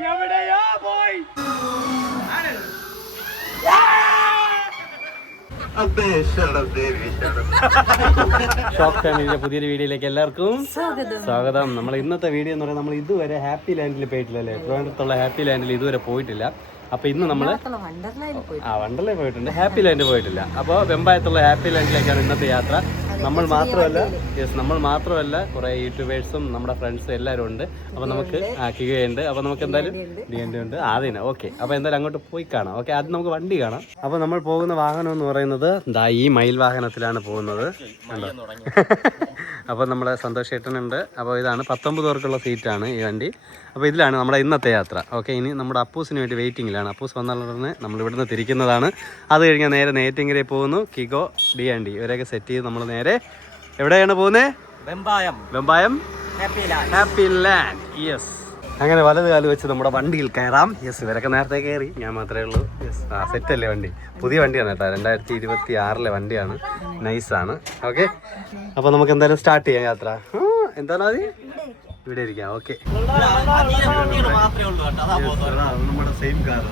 എവിടെയോ പോയി. ഷോക്ക് ഫാമിലിയുടെ പുതിയൊരു വീഡിയോയിലേക്ക് എല്ലാവർക്കും സ്വാഗതം. നമ്മൾ ഇന്നത്തെ വീഡിയോ എന്ന് പറയുന്നത് നമ്മൾ ഇതുവരെ ഹാപ്പി ലാൻഡിൽ പോയിട്ടില്ല അല്ലേ? ട്രിവാൻഡ്രത്തുള്ള ഹാപ്പി ലാൻഡിൽ ഇതുവരെ പോയിട്ടില്ല. അപ്പോൾ ഇന്ന് നമ്മൾ വണ്ടർലേ പോയിട്ടുണ്ട്, ഹാപ്പി ലാൻഡ് പോയിട്ടില്ല. അപ്പോൾ വെമ്പായത്തുള്ള ഹാപ്പി ലാൻഡിലേക്കാണ് ഇന്നത്തെ യാത്ര. നമ്മൾ മാത്രമല്ല കുറേ യൂട്യൂബേഴ്സും നമ്മുടെ ഫ്രണ്ട്സും എല്ലാവരും ഉണ്ട്. അപ്പോൾ നമുക്ക് ആക്കുകയുണ്ട്. അപ്പോൾ നമുക്ക് എന്തായാലും DND ഉണ്ട് ആദ്യം. ഓക്കെ, അപ്പോൾ എന്തായാലും അങ്ങോട്ട് പോയി കാണാം. ഓക്കെ, ആദ്യം നമുക്ക് വണ്ടി കാണാം. അപ്പോൾ നമ്മൾ പോകുന്ന വാഹനം എന്ന് പറയുന്നത് ഈ മയിൽ വാഹനത്തിലാണ് പോകുന്നത്. അപ്പോൾ നമ്മുടെ സന്തോഷ് ചേട്ടനുണ്ട്. അപ്പോൾ ഇതാണ് 19 പേർക്കുള്ള സീറ്റാണ് ഈ വണ്ടി. അപ്പോൾ ഇതിലാണ് നമ്മുടെ ഇന്നത്തെ യാത്ര. ഓക്കെ, ഇനി നമ്മുടെ അപ്പൂസിന് വേണ്ടി വെയിറ്റിങ്ങിലാണ്. അപ്പൂസ് വന്നുടനെ നമ്മൾ ഇവിടുന്ന് തിരിക്കുന്നതാണ്. അത് കഴിഞ്ഞാൽ നേരെ നെയ്യാറ്റിൻകരയിൽ പോകുന്നു. കിഗോ DND ഇവരെയൊക്കെ സെറ്റ് ചെയ്ത് നമ്മൾ നേരെ എവിടെയാണ് പോകുന്നത്? Vembayam happy land. യെസ്, അങ്ങനെ വലത് കാല് വെച്ച് നമ്മുടെ വണ്ടിയിൽ കയറാം. യെസ്, ഇവരൊക്കെ നേരത്തെ കയറി, ഞാൻ മാത്രമേ ഉള്ളൂ. യെസ്, സെറ്റല്ലേ വണ്ടി? പുതിയ വണ്ടിയാണ് കേട്ടോ, 2026 വണ്ടിയാണ്. നൈസാണ്. ഓക്കെ, അപ്പോൾ നമുക്ക് എന്തായാലും സ്റ്റാർട്ട് ചെയ്യാം യാത്ര. എന്താണ് അത് ഇവിടെ ഇരിക്കാം. ഓക്കെ, നമ്മുടെ സെയിം കാർ.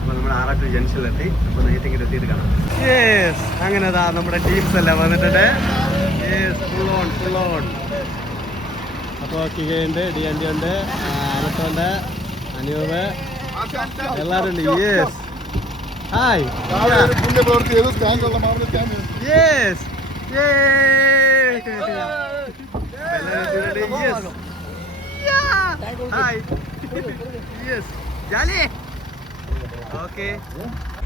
അപ്പോൾ നമ്മുടെ ആറാട്ട് ജംഗ്ഷനിലെത്തി. അപ്പോൾ നെയ്യാറ്റിൻകര എത്തിയിട്ട് കാണാം. യെസ്, അങ്ങനെ നമ്മുടെ ടീംസ് എല്ലാം വന്നിട്ടുണ്ട്. Yes, full on. അപ്പോൾ കിഗയുണ്ട്, DND ഉണ്ട്, അനത്തുണ്ട്, അനൂപ്, എല്ലാവരും ഉണ്ട്. Yes, hi. യെസ്,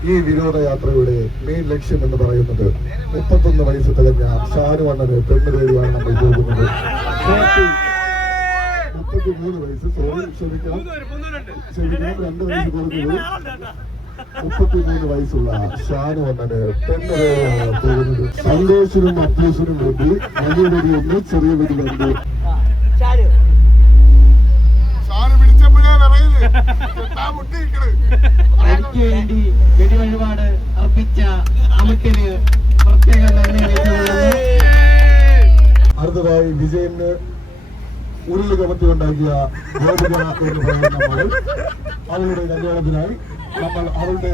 ഈ വിനോദയാത്രയുടെ മെയിൻ ലക്ഷ്യം എന്ന് പറയുന്നത് 31 വയസ്സ് തികഞ്ഞ ഷാനുവണ്ണന് പെണ്ണ് തേടിയാണ് നമ്മൾ പോകുന്നത്. 33 വയസ്സ്, ക്ഷമിക്കണം 2 വയസ്സ് കൊടുക്കുന്നത്. 33 വയസ്സുള്ള ഷാനുവണ്ണന് പെണ്ണ് തേടിയാണ് പോകുന്നത്. സന്തോഷിനും അപ്പൂസിനും വേണ്ടി വലിയ വെടിയൊന്ന്, ചെറിയ വെടി കണ്ട് എനിക്ക് വേണ്ടി വെടിവഴിപാട് അർപ്പിച്ച അമുക്കിന് പ്രത്യേക അടുത്തതായി വിജയന് ഉരുള് കമത്തിയുണ്ടാക്കിയ ഗോപിക എന്ന് പറയുന്ന മകൾ, അവളുടെ കല്യാണത്തിനായി നമ്മൾ അവളുടെ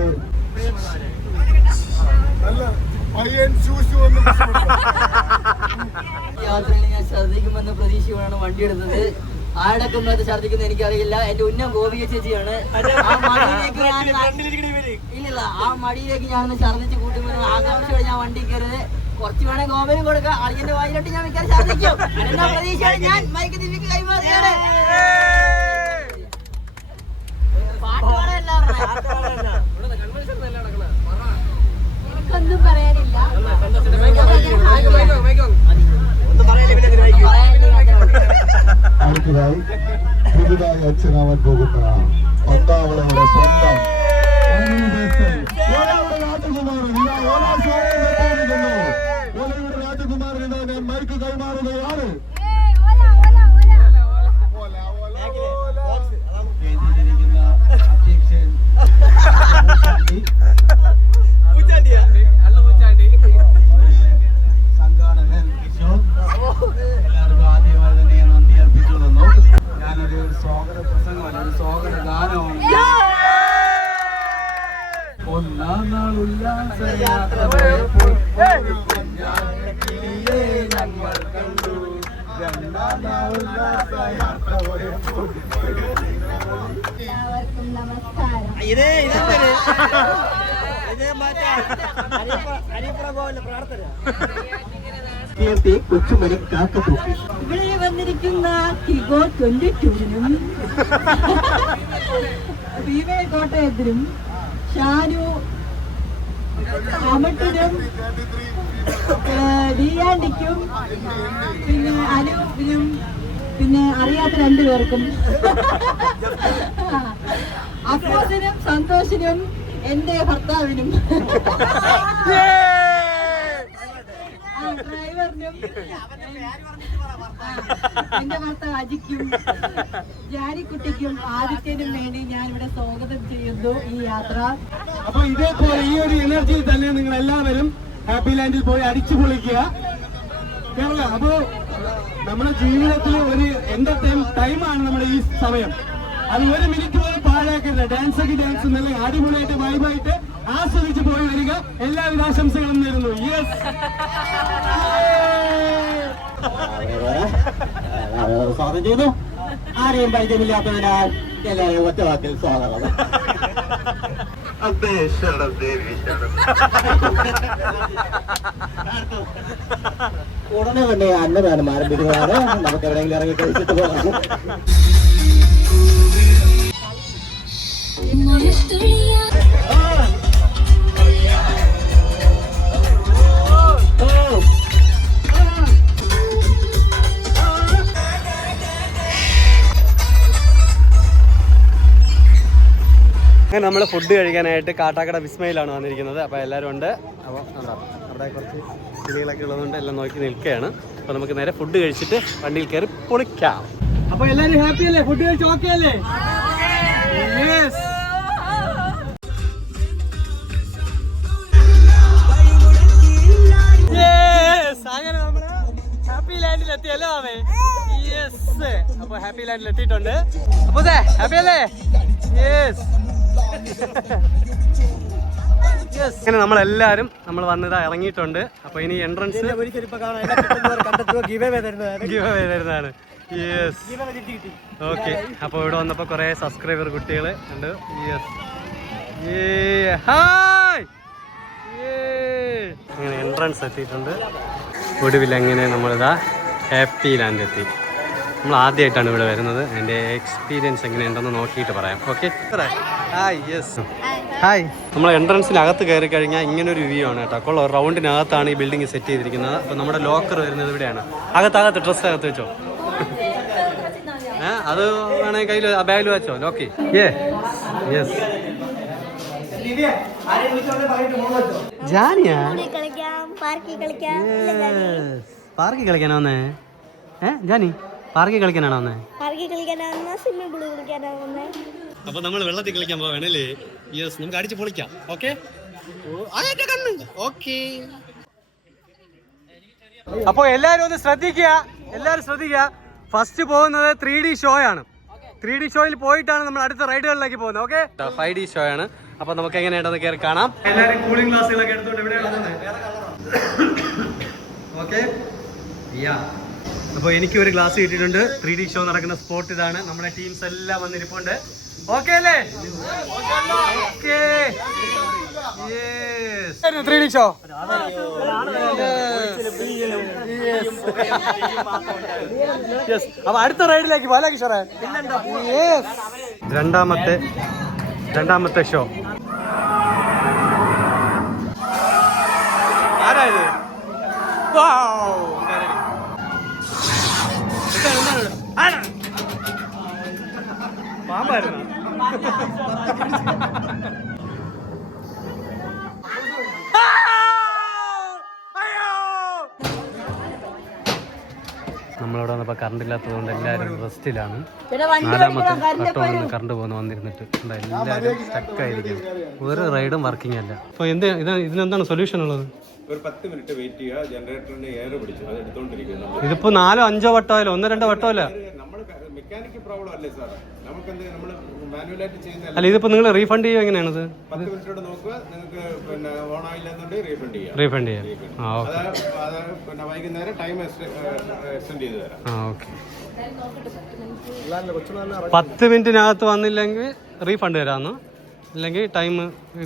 യാത്രയിൽ ഞാൻ ശ്രദ്ധിക്കുമെന്ന പ്രതീക്ഷയാണ് വണ്ടി എടുത്തത്. ആടക്കുന്നത് ഛർദ്ദിക്കുന്ന എനിക്കറിയില്ല. എന്റെ ഉന്നം ഗോപിക ചേച്ചിയാണ്. ആ മടിയിലേക്ക് ഞാനൊന്ന് ഛർദ്ദിച്ച് കൂട്ടുമെന്ന് ആകാംക്ഷയോടെ ഞാൻ വണ്ടി കയറുന്നത്. കുറച്ച് വേണേ ഗോപനും കൊടുക്കാം. അളിയന്റെ വായിലിട്ട് ഞാൻ മിക്കാൻ ഛർദ്ദിക്കും എന്ന പ്രതീക്ഷയാണ് ഞാൻ മൈക്ക് തിരിക്ക് കൈമാറുകയാണ്. എനിക്കൊന്നും പറയാനില്ല. അടുത്തതായി പുതുതായി അച്ഛനാവാൻ പോകുന്ന ഒന്നാവളയുടെ സ്വന്തം രാജകുമാരൻ ഇതാ ഞാൻ മൈക്ക് കൈമാറുകയാണ്. സംഘാടകൻ കിഷോർ, എല്ലാവർക്കും ആദ്യമായി തന്നെ നന്ദി അർപ്പിച്ചുകൊള്ളുന്നു. ഞാനൊരു സ്വാഗത പ്രസംഗമല്ല, ഒരു സ്വാഗത ഗാനമാണ്. ഒന്നാം നാൾ ഉല്ലാസയാത്ര പോയപ്പോൾ ഞങ്ങൾ കണ്ടു. രണ്ടാം നാൾ ഉല്ലാസയാത്ര പോയപ്പോൾ എല്ലാവർക്കും നമസ്കാരം. കൊച്ചുമണി കാക്കത്തൂക്കി ഇവിടെ വന്നിരിക്കുന്ന കിഗോ 22-നും വിവേ കോട്ടയത്തിനും ഷാനു അമട്ടിനും DNDക്കും പിന്നെ അനൂപിനും പിന്നെ അറിയാത്ത 2 പേർക്കും അപ്പൂസിനും സന്തോഷിനും എന്റെ ഭർത്താവിനും ഡ്രൈവറിനും എന്റെ ഭർത്താവ് അജിക്കും ജാനിക്കുട്ടിക്കും ആദിത്യനും വേണ്ടി ഞാൻ ഇവിടെ സ്വാഗതം ചെയ്യുന്നു ഈ യാത്ര. അപ്പോൾ ഇതേപോലെ ഈ ഒരു എനർജിയിൽ തന്നെ നിങ്ങൾ എല്ലാവരും ഹാപ്പി ലാൻഡിൽ പോയി അടിച്ചു പൊളിക്കുക. അപ്പോൾ നമ്മുടെ ജീവിതത്തിൽ ഒരു എന്റർടൈം ടൈമാണ് നമ്മുടെ ഈ സമയം. അത് 1 മിനിറ്റ് പോലും പാഴാക്കരുത്. ഡാൻസ് നല്ല അടിപൊളിയായിട്ട് വൈബായിട്ട് ആസ്വദിച്ച് പോയി വരിക. എല്ലാവിധ ആശംസകളും നേരുന്നു. യെസ്, സ്വാഗതം ചെയ്യുന്നു. ആരെയും പരിചയമില്ലാത്തതിനാൽ എല്ലാവരെയും ഒറ്റ വാക്കിൽ സ്വാഗതം. ഉടനെ തന്നെ അന്നദാനം ആരംഭിക്കുന്നതാണ്. നമുക്ക് എവിടെയെങ്കിലും ഇറങ്ങി കഴിച്ചിട്ട് പോകാം. അങ്ങനെ നമ്മൾ ഫുഡ് കഴിക്കാനായിട്ട് കാട്ടാക്കട വിസ്മയിലാണ് വന്നിരിക്കുന്നത്. അപ്പോൾ എല്ലാവരും ഉണ്ട്. അപ്പോൾ എന്താ അവിടെ കുറച്ച് കിളികളൊക്കെ ഉള്ളതുകൊണ്ട് എല്ലാം നോക്കി നിൽക്കുകയാണ്. അപ്പോൾ നമുക്ക് നേരെ ഫുഡ് കഴിച്ചിട്ട് വണ്ടിയിൽ കയറി പൊളിക്കാം. അപ്പൊ എല്ലാരും ഹാപ്പി അല്ലേ? ഫുഡ് കഴിച്ച് ഓക്കെ അല്ലേ? യെസ്. അങ്ങനെ നമ്മള് ഹാപ്പി ലാൻഡിൽ എത്തിയല്ലോ അവേ. യെസ്, അപ്പോൾ ഹാപ്പി ലാൻഡിൽ എത്തിയിട്ടുണ്ട്. അപ്പോൾ ഹാപ്പി അല്ലേ? യെസ്. അങ്ങനെ നമ്മളെല്ലാവരും നമ്മൾ വന്നതാ ഇറങ്ങിയിട്ടുണ്ട്. അപ്പോൾ ഇനി എൻട്രൻസ് ഗിവ് അവേ തരുന്നതാണ്. Yes, okay. അപ്പോൾ ഇവിടെ വന്നപ്പോൾ കുറേ സബ്സ്ക്രൈബർ കുട്ടികൾ ഉണ്ട്. Yes, hi. അങ്ങനെ എൻട്രൻസ് എത്തിയിട്ടുണ്ട്. ഒടുവിൽ അങ്ങനെ നമ്മളിതാ ഹാപ്പി ലാൻഡ് എത്തി. നമ്മൾ ആദ്യമായിട്ടാണ് ഇവിടെ വരുന്നത്. അതിൻ്റെ എക്സ്പീരിയൻസ് എങ്ങനെയുണ്ടെന്ന് നോക്കിയിട്ട് പറയാം. Okay, hi. Yes, hi. നമ്മൾ എൻട്രൻസിനകത്ത് കയറി കഴിഞ്ഞാൽ ഇങ്ങനൊരു വ്യൂ ആണ് കേട്ടോ. അപ്പോൾ റൗണ്ടിനകത്താണ് ഈ ബിൽഡിംഗ് സെറ്റ് ചെയ്തിരിക്കുന്നത്. അപ്പോൾ നമ്മുടെ ലോക്കർ വരുന്നത് ഇവിടെയാണ്. അകത്ത് ഡ്രസ്സ് അകത്ത് വെച്ചോ. അത് വേണമെങ്കിൽ കയ്യിൽ ബാഗിൽ വെച്ചോ. ലോക്കി. യെസ്. ജാനിയാ പാർക്കിൽ കളിക്കാനോ വന്നേ? ജാനി പാർക്കിൽ കളിക്കാനാണോ വന്നേ? അപ്പൊ നമ്മൾ വെള്ളത്തിൽ കളിക്കാൻ പോവാണല്ലേ? യെസ്, നമുക്ക് അടിച്ച് പൊളിക്കാം. ഓക്കെ, അപ്പൊ എല്ലാരും ഒന്ന് ശ്രദ്ധിക്കുക. ഫസ്റ്റ് പോകുന്നത് 3D ഷോ ആണ്. 3D ഷോയിൽ പോയിട്ടാണ് നമ്മൾ അടുത്ത റൈഡുകളിലേക്ക് പോകുന്നത്. ഓക്കെ, 5D ഷോ ആണ്. അപ്പൊ നമുക്ക് എങ്ങനെയുണ്ടെന്ന് കയറി കാണാം. എല്ലാവരും കൂളിംഗ് ഗ്ലാസുകളൊക്കെ എടുത്തോണ്ട് എവിടെയാണ്? ഓക്കെ, അപ്പോൾ എനിക്ക് ഒരു ഗ്ലാസ് കിട്ടിയിട്ടുണ്ട്. 3D ഷോ നടക്കുന്ന സ്പോട്ട് ഇതാണ്. നമ്മുടെ ടീംസ് എല്ലാം വന്നിരിപ്പുണ്ട്. ഓക്കെ അല്ലേ? Okay, 3D show. അപ്പൊ അടുത്ത റൈഡിലേക്ക് പോലെ കിഷോറേ. രണ്ടാമത്തെ ഷോ ആരായത്? പാമ്പായിരുന്നു. നമ്മളിവിടെ വന്നപ്പോൾ കറണ്ട് ഇല്ലാത്തതുകൊണ്ട് എല്ലാവരും റെസ്റ്റിലാണ്. 4ാമത്തെ വട്ടമാണ് കറണ്ട് വന്നിരുന്നിട്ട് എല്ലാവരും സ്റ്റക്കായിരിക്കും. ഒരു റൈഡും വർക്കിംഗ് അല്ല. അപ്പോൾ ഇതിനെന്താണ് സൊല്യൂഷൻ ഉള്ളത്? ഒരു 10 മിനിറ്റ് വെയിറ്റ് ചെയ്യുക. ജനറേറ്ററിന് എയർ പിടിച്ചു അത് എടുത്തോണ്ടിരിക്കുന്നു. ഇതിപ്പോ 4 5 വട്ടമല്ലോ, 1 2 വട്ടമല്ല. മെക്കാനിക്കൽ പ്രോബ്ലം അല്ലേ സാർ? നമുക്ക് നമ്മൾ മാനുവലായിട്ട് ചെയ്യുന്ന അല്ല. ഇതിപ്പോ നിങ്ങൾ റീഫണ്ട് ചെയ്യുക എങ്ങനെയാണത്? 10 മിനിറ്റോടെ നോക്കുക. നിങ്ങൾക്ക് പിന്നെ ഓൺ ആയില്ലെന്നുണ്ടെങ്കിൽ റീഫണ്ട് ചെയ്യാം. ആ, ഓക്കെ. അത് പിന്നെ വൈകുന്നേരം ടൈം എക്സ്റ്റെൻഡ് ചെയ്ത് തരാം. ആ, ഓക്കെ. 10 മിനിറ്റിനകത്ത് വന്നില്ലെങ്കിൽ റീഫണ്ട് തരാമെന്നോ, അല്ലെങ്കിൽ ടൈം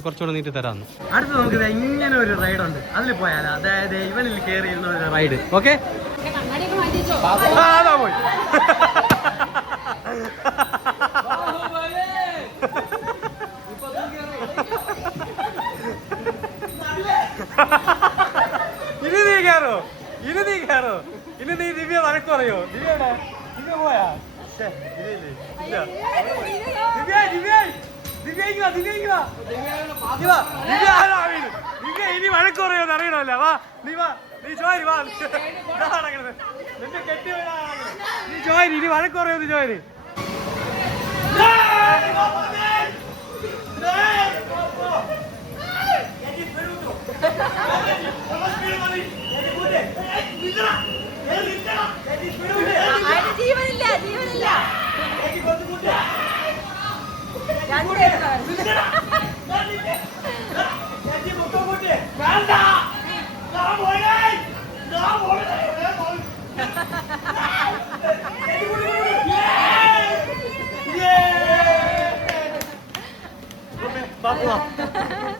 കുറച്ചുകൂടെ നീട്ടി തരാമെന്നോ. അടുത്ത് നമുക്ക് ഇങ്ങനെ ഒരു റൈഡ് ഉണ്ട്, അതിൽ പോയാലോ? അതായത് ഇവനിൽ കയറി ഇരുന്ന ഒരു റൈഡ്. ഓക്കെ, അതാ പോയി. ഇനി നീ ദിവ്യ വഴക്ക് പറയോ? ദിവ്യ പോയാ? ഇനി വഴക്ക് പറയോന്ന് അറിയണമല്ല. വാ, നീ വാ, നീ ചോരി വാ. നിന്റെ കെട്ടി നീ ചോരി. ഇനി വഴക്ക് പറയോന്ന് ചോരി.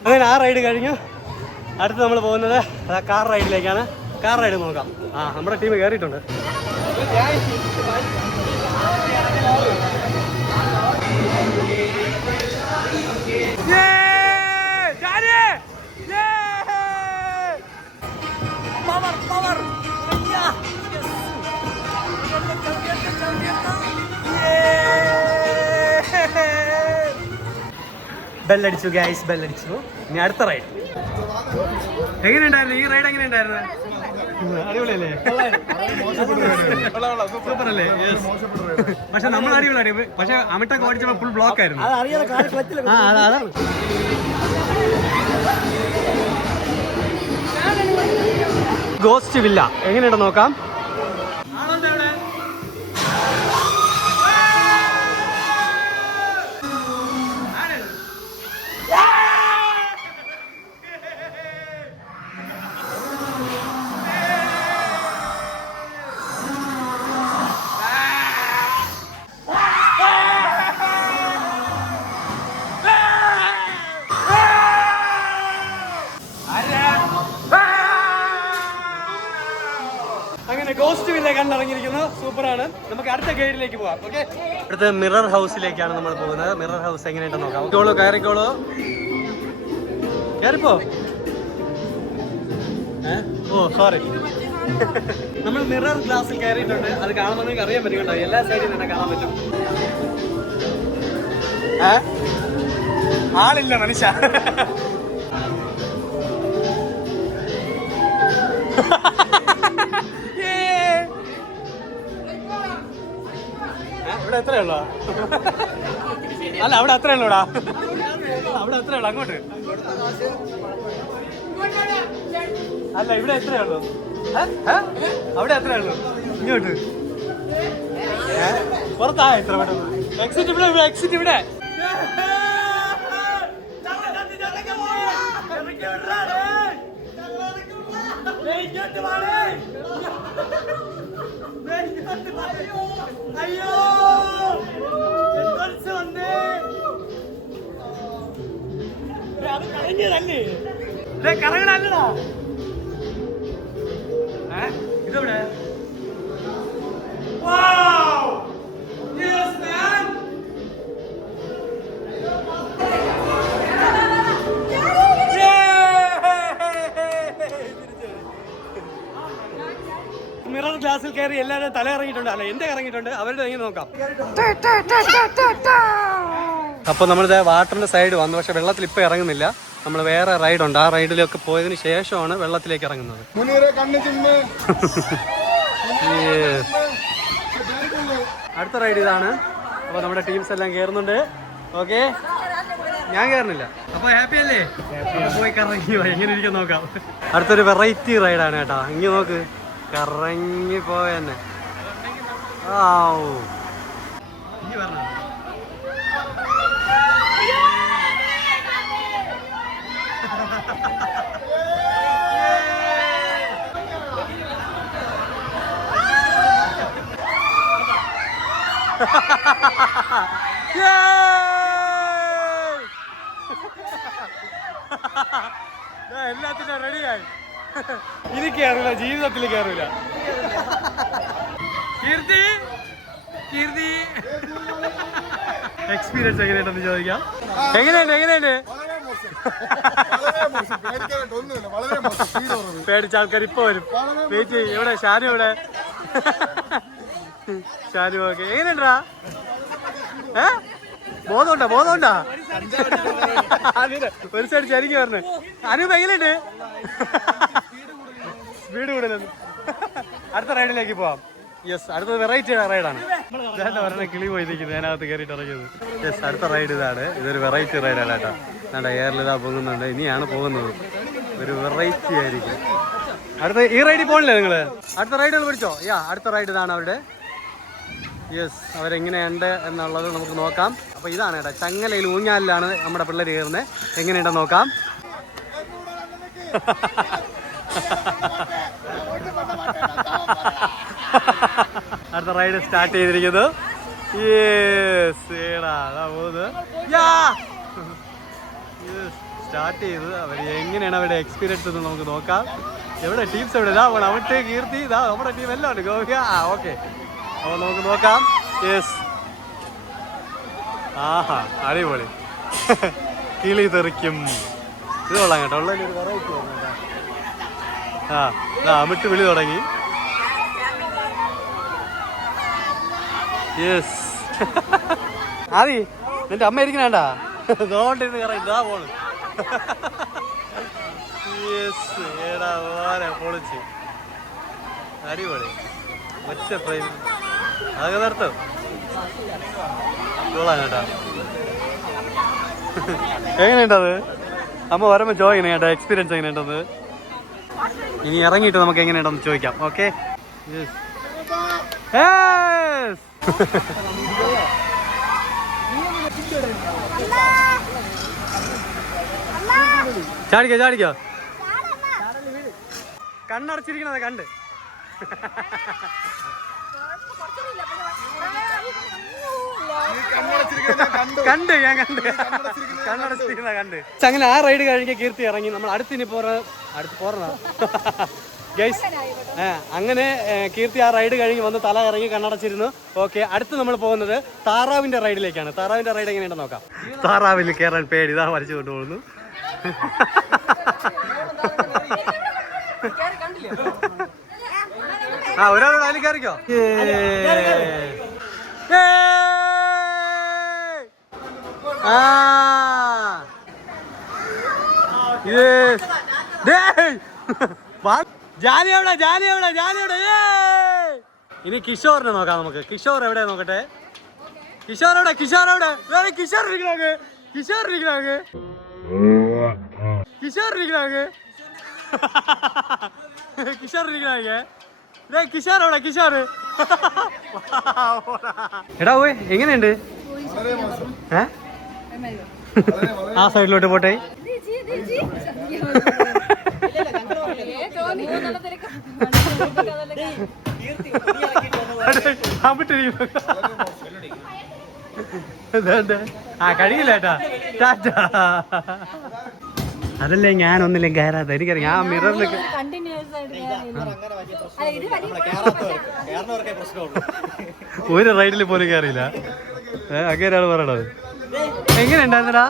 അങ്ങനെ ആ റൈഡ് കഴിഞ്ഞു. അടുത്ത് നമ്മൾ പോകുന്നത് കാർ റൈഡിലേക്കാണ്. കാർ റൈഡ് നോക്കാം. നമ്മുടെ ടീം കയറിയിട്ടുണ്ട്. ബെല്ലടിച്ചു ഗൈസ്, ബെല്ലടിച്ചു. ഇനി അടുത്ത റൈഡ്. എങ്ങനെയുണ്ടായിരുന്നു ഈ റൈഡ്? എങ്ങനെയുണ്ടായിരുന്നു? അടിപൊളിയല്ലേ? സൂപ്പർ അല്ലേ? പക്ഷെ നമ്മൾ അടിപൊളി. പക്ഷെ അമിട്ടൊക്കെ ഓടിച്ചപ്പോ ഫുൾ ബ്ലോക്ക് ആയിരുന്നു. അതാണ്. ഗോസ്റ്റ് വില്ല എങ്ങനെയുണ്ട് നോക്കാം. അങ്ങനെ ഗോസ്റ്റ് വില്ല കണ്ടിറങ്ങിയിരിക്കുന്നു. സൂപ്പറാണ്. നമുക്ക് അടുത്ത ഗൈഡിലേക്ക് പോവാം. ഓക്കെ, അടുത്ത മിറർ ഹൗസിലേക്കാണ് നമ്മൾ പോകുന്നത്. മിറർ ഹൗസ് എങ്ങനെയുണ്ടെന്ന് നോക്കാം. കയറിക്കോളൂ, കയറിപ്പോ. ഓ സോറി, നമ്മൾ മിറർ ഗ്ലാസ്സിൽ കയറിയിട്ടുണ്ട്. അത് കാണുമ്പോൾ നിങ്ങൾക്ക് അറിയാൻ പറ്റും കേട്ടോ. എല്ലാ സൈഡിൽ തന്നെ കാണാൻ പറ്റും. ആളില്ല മനുഷ്യ. ഇവിടെ എത്രയുള്ളൂ? അല്ല അവിടെ അത്രയുള്ളൂടാ. അവിടെ എത്രയുള്ളൂ? അങ്ങോട്ട് അല്ല, ഇവിടെ എത്രയുള്ളൂ? അവിടെ എത്രയുള്ളൂ? ഇങ്ങോട്ട് പുറത്താ എത്ര പെട്ടെന്ന്. എക്സിറ്റ് ഇവിടെ, എക്സിറ്റ് ഇവിടെ. അയ്യോ അത് കഴിഞ്ഞതല്ലേ? കറങ്ങണല്ലടാ. ഇതെവിടെ? മിറർ ഗ്ലാസിൽ കയറി എല്ലാവരും തല ഇറങ്ങിയിട്ടുണ്ട്. അല്ല, എന്റെ ഇറങ്ങിയിട്ടുണ്ട്. അവരുടെ ഇറങ്ങി നോക്കാം. അപ്പൊ നമ്മളിത് വാട്ടറിന്റെ സൈഡ് വന്നു. പക്ഷെ വെള്ളത്തിൽ ഇപ്പൊ ഇറങ്ങുന്നില്ല. നമ്മൾ വേറെ റൈഡുണ്ട്. ആ റൈഡിലൊക്കെ പോയതിന് ശേഷമാണ് വെള്ളത്തിലേക്ക് ഇറങ്ങുന്നത്. അടുത്ത റൈഡ് ഇതാണ്. അപ്പൊ നമ്മുടെ ടീംസ് എല്ലാം കയറുന്നുണ്ട്. ഓക്കെ, ഞാൻ കയറുന്നില്ല. അപ്പൊ ഹാപ്പി അല്ലേ? പോയി കറങ്ങി എങ്ങനെ ഇരിക്കും നോക്കാം. അടുത്തൊരു വെറൈറ്റി റൈഡാണ് കേട്ടോ. ഇങ്ങനെ നോക്ക്, കറങ്ങി പോയെന്നെ. ഇനി പറഞ്ഞ എല്ലാത്തിനും റെഡിയായി. ഇനി കയറില്ല, ജീവിതത്തിൽ കയറില്ല. കീർത്തി, കീർത്തി എക്സ്പീരിയൻസ് എങ്ങനെയുണ്ടെന്ന് ചോദിക്കാം. എങ്ങനെയുണ്ട്? പേടിച്ച ആൾക്കാർ ഇപ്പൊ വരും. വെയിറ്റ് ചെയ്യും. എവിടെ ഷാനു? എവിടെ ഷാനു? ഓക്കെ, എങ്ങനെയുണ്ടാ? ബോധമുണ്ടാ? ഒരു സൈഡ് ചരിക്ക് പറഞ്ഞു. അനൂപ് എങ്ങനെയുണ്ട്? സ്പീഡ് കൂടുതലൊന്നും. അടുത്ത റൈഡിലേക്ക് പോവാം. യെസ്, അടുത്ത വെറൈറ്റി റൈഡാണ്. ഒരെണ്ണം കിളി പോയിരിക്കുന്നത് അതിനകത്ത് കയറിയിട്ട് ഇറങ്ങിയത്. യെസ്, അടുത്ത റൈഡ് ഇതാണ്. ഇതൊരു വെറൈറ്റി റൈഡാണ് കേട്ടോ. നമ്മുടെ എയറിലിതാ പോകുന്നുണ്ട്. ഇനിയാണ് പോകുന്നത്. ഒരു വെറൈറ്റി ആയിരിക്കും. അടുത്ത ഈ റൈഡിൽ പോകണില്ലേ നിങ്ങള്? അടുത്ത റൈഡുകൾ പിടിച്ചോ. അടുത്ത റൈഡ് ഇതാണ് അവരുടെ. യെസ്, അവരെങ്ങനെയുണ്ട് എന്നുള്ളത് നമുക്ക് നോക്കാം. അപ്പോൾ ഇതാണ് കേട്ടോ, ചങ്ങലയിൽ ഊഞ്ഞാലിലാണ് നമ്മുടെ പിള്ളേർ കയറുന്നത്. എങ്ങനെയുണ്ടെന്ന് നോക്കാം. അടുത്ത റൈഡ് സ്റ്റാർട്ട് ചെയ്തിരിക്കുന്നു. സ്റ്റാർട്ട് ചെയ്ത് അവർ എങ്ങനെയാണ് അവരുടെ എക്സ്പീരിയൻസ് എന്ന് നമുക്ക് നോക്കാം. എവിടെ ടീംസ് എവിടെ? ഇതാ പോണം അവിടെ കീർത്തി, ഇതാ നമ്മുടെ ടീം എല്ലാം ഉണ്ട്. ഗോവിക ഓക്കെ, അപ്പോൾ നമുക്ക് നോക്കാം. യെസ്, ആഹാ അടിപൊളി. കിളി തെറിക്കും. ഇത് കൊള്ളാം കേട്ടോ, ഉള്ള ഒരു വെറൈറ്റി ആണ് കേട്ടോ. അമിട്ട് വിളി തുടങ്ങി. യെസ്, ആദി നിന്റെ അമ്മ ഇരിക്കണേണ്ടാ, അതുകൊണ്ടിരുന്ന് കറ ഇതാ പോണ്. യെസ്, ഏടാ പോലെ പൊളിച്ച് അടിപൊളി. ഒറ്റ ഫ്രെയിം അതൊക്കെ നിർത്തും. കൊള്ളാം കേട്ടാ. എങ്ങനെയുണ്ടത്? അമ്മ വരുമ്പോൾ ചോദിക്കണേ കേട്ടോ, എക്സ്പീരിയൻസ് എങ്ങനെയുണ്ടെന്ന്. ഇനി ഇറങ്ങിയിട്ട് നമുക്ക് എങ്ങനെയുണ്ടെന്ന് ചോദിക്കാം. ഓക്കെ, ചാടിക്കോ ചാടിക്കോ. കണ്ണടച്ചിരിക്കണത് കണ്ട്. കണ്ട് ഞാൻ കണ്ട് കണ്ണടച്ചിരിക്കുന്ന കണ്ട്. അങ്ങനെ ആ റൈഡ് കഴിഞ്ഞ് കീർത്തി ഇറങ്ങി. നമ്മൾ അടുത്ത് പോരണ ഗൈസ്. അങ്ങനെ കീർത്തി ആ റൈഡ് കഴിഞ്ഞ് വന്ന് തല ഇറങ്ങി കണ്ണടച്ചിരുന്നു. ഓക്കെ, അടുത്ത് നമ്മൾ പോകുന്നത് താറാവിന്റെ റൈഡിലേക്കാണ്. താറാവിന്റെ റൈഡ് എങ്ങനെയുണ്ടെന്ന് നോക്കാം. താറാവിൽ കയറാൻ പേടി, ഇതാ വലിച്ചു കൊണ്ടുപോകുന്നു. ഒരാളോട് അതിൽ കയറിക്കോ. ഇനി കിഷോറിനെ നോക്കാം നമുക്ക്. കിഷോർ എവിടെ നോക്കട്ടെ. കിഷോർ എവിടെ? കിഷോർ എവിടെ? കിഷോർ ഇരിക്കണോക്ക്. കിഷോർ ഇരിക്കണോക്ക്. കിഷോർ ഇരിക്കണോക്ക്. കിഷോർ ഇരിക്കണോക്ക്. കിഷോർ എവിടെ? കിഷോർ. എടാ പോയി എങ്ങനെയുണ്ട്? ആ സൈഡിലോട്ട് പോട്ടെ. ആ കഴിയില്ല ഏട്ടാ. അതല്ലേ ഞാനൊന്നില്ലേ കയറാത്ത. എനിക്കറിയാം ആ മിററിലൊക്കെ ഒരു റൈഡിൽ പോലും കയറിയില്ല. അങ്ങനെയാണ് പറയണത്. എങ്ങനെ ഉണ്ടായിരുന്നടാ?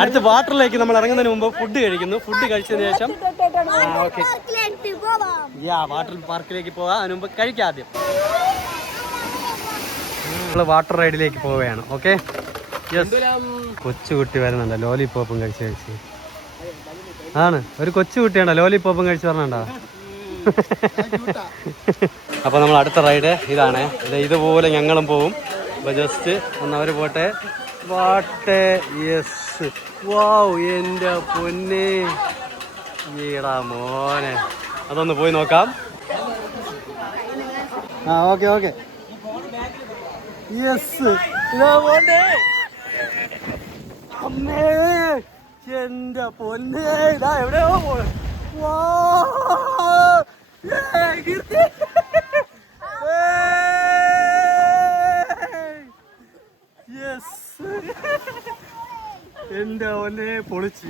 അടുത്ത വാട്ടറിലേക്ക് നമ്മൾ ഇറങ്ങുന്നതിന് മുമ്പ് ഫുഡ് കഴിക്കുന്നു. ഫുഡ് കഴിച്ചതിന് ശേഷം ഓക്കെ വാട്ടർ പാർക്കിലേക്ക് പോകാം. അതിന് മുമ്പ് കഴിക്കാം. ആദ്യം നമ്മൾ വാട്ടർ റൈഡിലേക്ക് പോവുകയാണ്. ഓക്കെ, കൊച്ചുകുട്ടി വരുന്നുണ്ട്. ലോലിപോപ്പും കഴിച്ച് ആണ് ഒരു കൊച്ചുകുട്ടിയാണോ ലോലിപോപ്പും കഴിച്ച് പറഞ്ഞാ. അപ്പോൾ നമ്മൾ അടുത്ത റൈഡ് ഇതാണ്. ഇതുപോലെ ഞങ്ങളും പോവും. അപ്പോൾ ജസ്റ്റ് ഒന്നവർ പോട്ടെ. വാട്ടെ. യെസ്, വാവ്, എൻ്റെ പൊന്നെ, ഈടാ മോനെ. അതൊന്ന് പോയി നോക്കാം. Okay okay. യെസ്, ഇതാ പോണ്ടേ. അമ്മേ, എൻ്റെ പൊന്നെ, ഇതാ എവിടെയോ പോണേ. എന്റെ ഒന്നെ പൊളിച്ച്.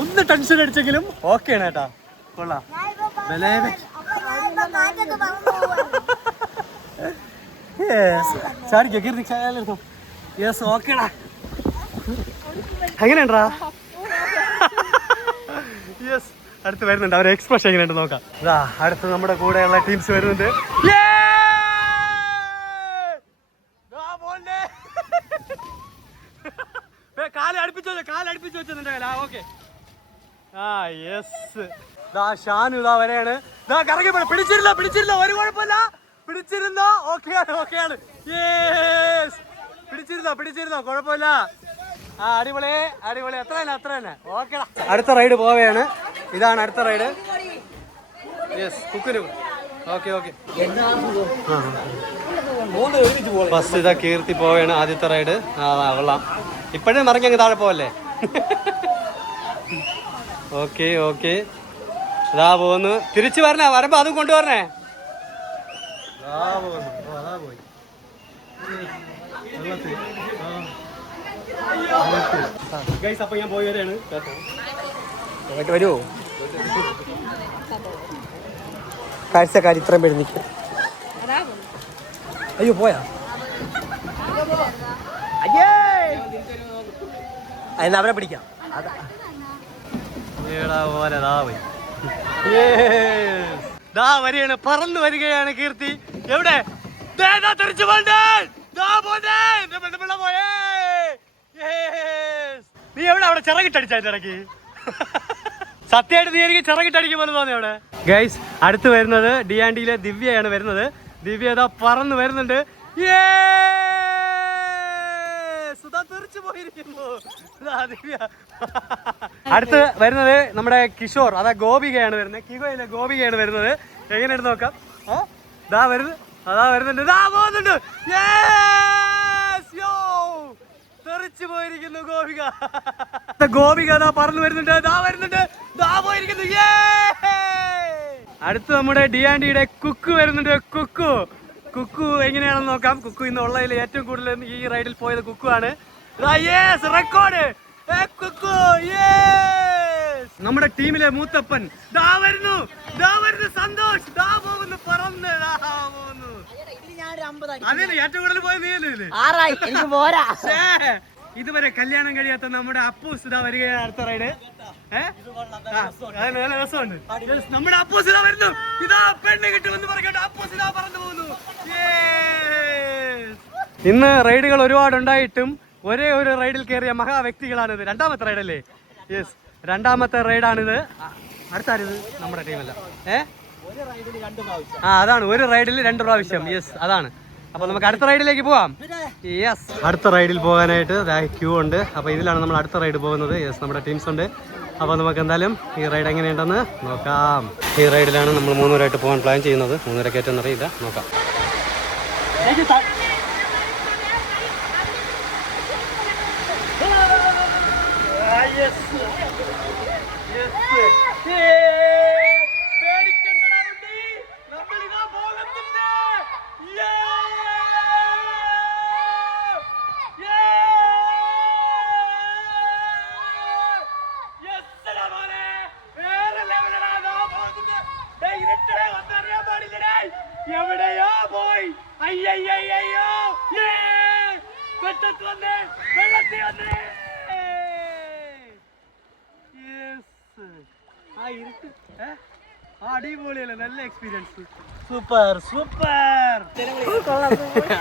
ഒന്ന് ടെൻഷൻ അടിച്ചെങ്കിലും ഓക്കെ ആണ് കേട്ടാ. കൊള്ളാം. ചാടിക്കോ കീർത്തി. യെസ്, ഓക്കേടാ. എങ്ങനെയുണ്ടാ? യെസ്, അടുത്ത് വരുന്നുണ്ട്. അവരെ എക്സ്പ്രഷൻ എങ്ങനെയുണ്ട് നോക്കാം. ഇതാ അടുത്ത് നമ്മുടെ കൂടെയുള്ള ടീംസ് വരുന്നുണ്ട്. കാലടുപ്പിച്ച് വെച്ചിട്ടുണ്ട്. Okay, yes. ഷാനു ഇതാ വരെയാണ്. കറങ്ങി പിടിച്ചിരുന്നോ ഒരു കുഴപ്പമില്ല. പിടിച്ചിരുന്നോ? ഓക്കെയാണ്. പിടിച്ചിരുന്നോ കുഴപ്പമില്ല. അടിപൊളി. അത്ര തന്നെ. ഓക്കെടാ. അടുത്ത റൈഡ് പോവുകയാണ്. ഇതാണ് അടുത്ത റൈഡ്. യെസ് കുക്കിന് ഓക്കെ ഓക്കെ. ഫസ്റ്റ് ഇതാ കീർത്തി പോവുകയാണ് ആദ്യത്തെ റൈഡ്. കൊള്ളാം. ഇപ്പോഴും മറങ്ങി അങ്ങ് താഴെ പോവല്ലേ. ഓക്കെ ഓക്കെ ഇതാ പോകുന്നു. തിരിച്ചു വരണേ, വരുമ്പോ അതും കൊണ്ടുവരണേ. പോയി അപ്പൊ ഞാൻ പോയി വരെയാണ്. വരുമോ കാഴ്ചക്കാരി ഇത്രയും പേര് നിൽക്കും. അയ്യോ പോയാ അതിന് അവരെ പിടിക്കാം. വരികയാണ്, പറന്നു വരികയാണ് കീർത്തി. എവിടെ നീ എവിടെ? അവിടെ ചിറകിട്ടടിച്ച ഇടയ്ക്ക് സത്യമായിട്ട് നീ എനിക്ക് ചിറകിട്ടടിക്കും പോലെ തോന്നി അവിടെ. ഗൈസ് അടുത്ത് വരുന്നത് DNDയിലെ ദിവ്യയാണ് വരുന്നത്. ദിവ്യ ഇതാ പറന്ന് വരുന്നുണ്ട്. അടുത്ത് വരുന്നത് നമ്മുടെ കിഷോർ, അതാ ഗോപികയാണ് വരുന്നത്. കിഗോയിലെ ഗോപികയാണ് വരുന്നത്. എങ്ങനെയാണ് നോക്കാം. ദാ വരുന്നു, അതാ വരുന്നുണ്ട്, ദാ പോകുന്നുണ്ട്. തെറിച്ചു പോയിരിക്കുന്നു ഗോപിക. ഗോപിക ദാ പറന്നു വരുന്നുണ്ട്, ദാ വരുന്നുണ്ട്, ദാ പോയിരിക്കുന്നു. അടുത്ത് നമ്മുടെ DNDയുടെ കുക്കു വരുന്നുണ്ട്. കുക്കു എങ്ങനെയാണെന്ന് നോക്കാം. കുക്കു ഇന്ന് ഉള്ളതിൽ ഏറ്റവും കൂടുതൽ ഈ റൈഡിൽ പോയത് കുക്കു ആണ്. റെക്കോർഡ് നമ്മുടെ ടീമിലെ മൂത്തപ്പൻ ദാ വരുന്നു സന്തോഷ്, ദാ പോകുന്നു പറന്ന്, അതെ ഏറ്റവും കൂടുതൽ പോയത് നീ. ഇതുവരെ കല്യാണം കഴിയാത്ത നമ്മുടെ അപ്പൂസ് ഇതാ വരികയാണ് അടുത്ത റൈഡ്. നല്ല രസമുണ്ട്. നമ്മുടെ അപ്പൂസ് ഇതാ വരുന്നു. ഇതാ പെണ്ണ് കിട്ടുമെന്ന് പറഞ്ഞിട്ട് അപ്പൂസ് ഇതാ പറന്നു പോകുന്നു. ഇന്ന് റൈഡുകൾ ഒരുപാടുണ്ടായിട്ടും ഒരേ ഒരു റൈഡിൽ കയറിയ മഹാവ്യക്തികളാണിത്. രണ്ടാമത്തെ റൈഡല്ലേ? യെസ്, രണ്ടാമത്തെ റൈഡാണിത്. അടുത്താരിത് നമ്മുടെ ടീമല്ല. അതാണ് ഒരു റൈഡിൽ 2 പ്രാവശ്യം. യെസ്, അതാണ്. അപ്പൊ നമുക്ക് അടുത്ത റൈഡിലേക്ക് പോവാം. യെസ്, അടുത്ത റൈഡിൽ പോകാനായിട്ട് ക്യൂ ഉണ്ട്. അപ്പൊ ഇതിലാണ് നമ്മൾ അടുത്ത റൈഡ് പോകുന്നത്. യെസ്, നമ്മുടെ ടീംസ് ഉണ്ട്. അപ്പൊ നമുക്ക് എന്തായാലും ഈ റൈഡ് എങ്ങനെയുണ്ടെന്ന് നോക്കാം. ഈ റൈഡിലാണ് നമ്മൾ 3 പേരായിട്ട് പോകാൻ പ്ലാൻ ചെയ്യുന്നത്. 3 പേരെ കയറ്റം അറിയില്ല, നോക്കാം. എവിടെയോ പോയി. അയ്യോ വെട്ടത്ത് വന്നേ, വെള്ളത്തിൽ വന്നേ. അടിപൊളിയല്ലേ, നല്ല എക്സ്പീരിയൻസ്. സൂപ്പർ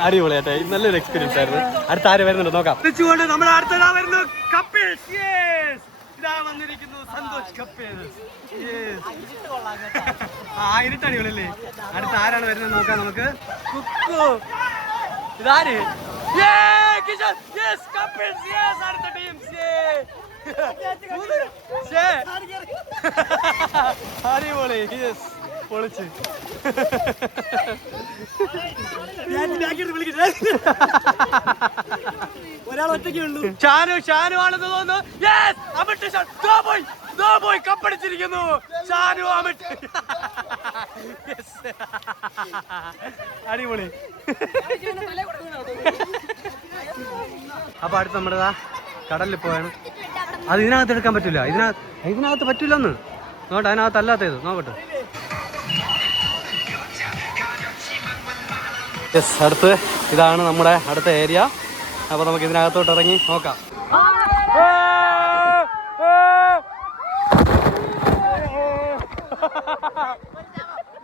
അടിപൊളിയാട്ടെ, നല്ലൊരു എക്സ്പീരിയൻസ് ആയിരുന്നു. അടുത്ത ആര് വരുന്നുണ്ട് നോക്കാം. തിരിച്ചുകൊണ്ട് നമ്മുടെ അടുത്തതാ വരുന്നു കപ്പിൾസ്. ഇതാ വന്നിരിക്കുന്നു സന്തോഷ് കപ്പിൾസ്. ഇരുട്ടടിപൊളിയല്ലേ. അടുത്ത ആരാണ് വരുന്നത് നോക്കാം നമുക്ക്. കുക്കു ഇതാര്? അടുത്ത ടീംസ്. അടിപൊളി, പൊളിച്ച്. ഒരാൾ ഒറ്റയ്ക്കേ ഉള്ളൂ. ഷാനു ആണെന്ന് തോന്നുന്നു. പോയി കപ്പടിച്ചിരിക്കുന്നു ഷാനു അമിട്ട്. അടിപൊളി. അപ്പൊ അടുത്ത് നമ്മുടെ കടലിൽ പോയാണ്. അത് ഇതിനകത്ത് എടുക്കാൻ പറ്റില്ല. ഇതിനകത്ത് പറ്റില്ലെന്ന് നോട്ടെ. അതിനകത്ത് അല്ലാത്തത് നോക്കട്ടെ. യെസ്, അടുത്ത് ഇതാണ് നമ്മുടെ അടുത്ത ഏരിയ. അപ്പൊ നമുക്ക് ഇതിനകത്തോട്ട് ഇറങ്ങി നോക്കാം.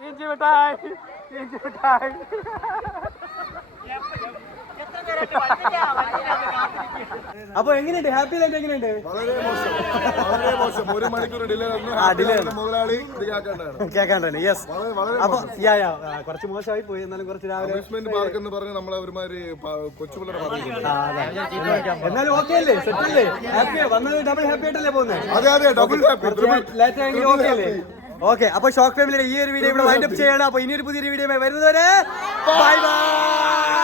ഇഞ്ചി മിഠായി. അപ്പൊ എങ്ങനെയുണ്ട്? ഹാപ്പി ലൈഫ് എങ്ങനെയുണ്ട്? വളരെ മോശം. 1 മണിക്കൂർ ഡിലേ മുതലാളി കേൾക്കാണ്ടാണ്. യെസ്, അപ്പൊ കുറച്ച് മോശമായി പോയി. എന്നാലും കുറച്ച് രാവിലെ പാർക്ക് എന്ന് പറഞ്ഞ് നമ്മളെ ഒരുമാതിരി കൊച്ചുപിള്ളേരെ എന്നാലും ഓക്കെ അല്ലേ? സെറ്റ് അല്ലേ? ഹാപ്പി വന്നത്? ഡബിൾ ഹാപ്പി ആയിട്ടല്ലേ പോകുന്നത്? അതെ, ഡബിൾ ഹാപ്പി. ലേറ്റ് ആയെങ്കിലും ഓക്കെ അല്ലേ? ഓക്കെ, അപ്പൊ ഷോക്ക് ഫാമിലിയുടെ ഈ ഒരു വീഡിയോ ഇവിടെ വൈൻഡപ്പ് ചെയ്യണം. അപ്പൊ ഇനിയൊരു പുതിയൊരു വീഡിയോ വരുന്നതുവരെ ബൈ ബൈ.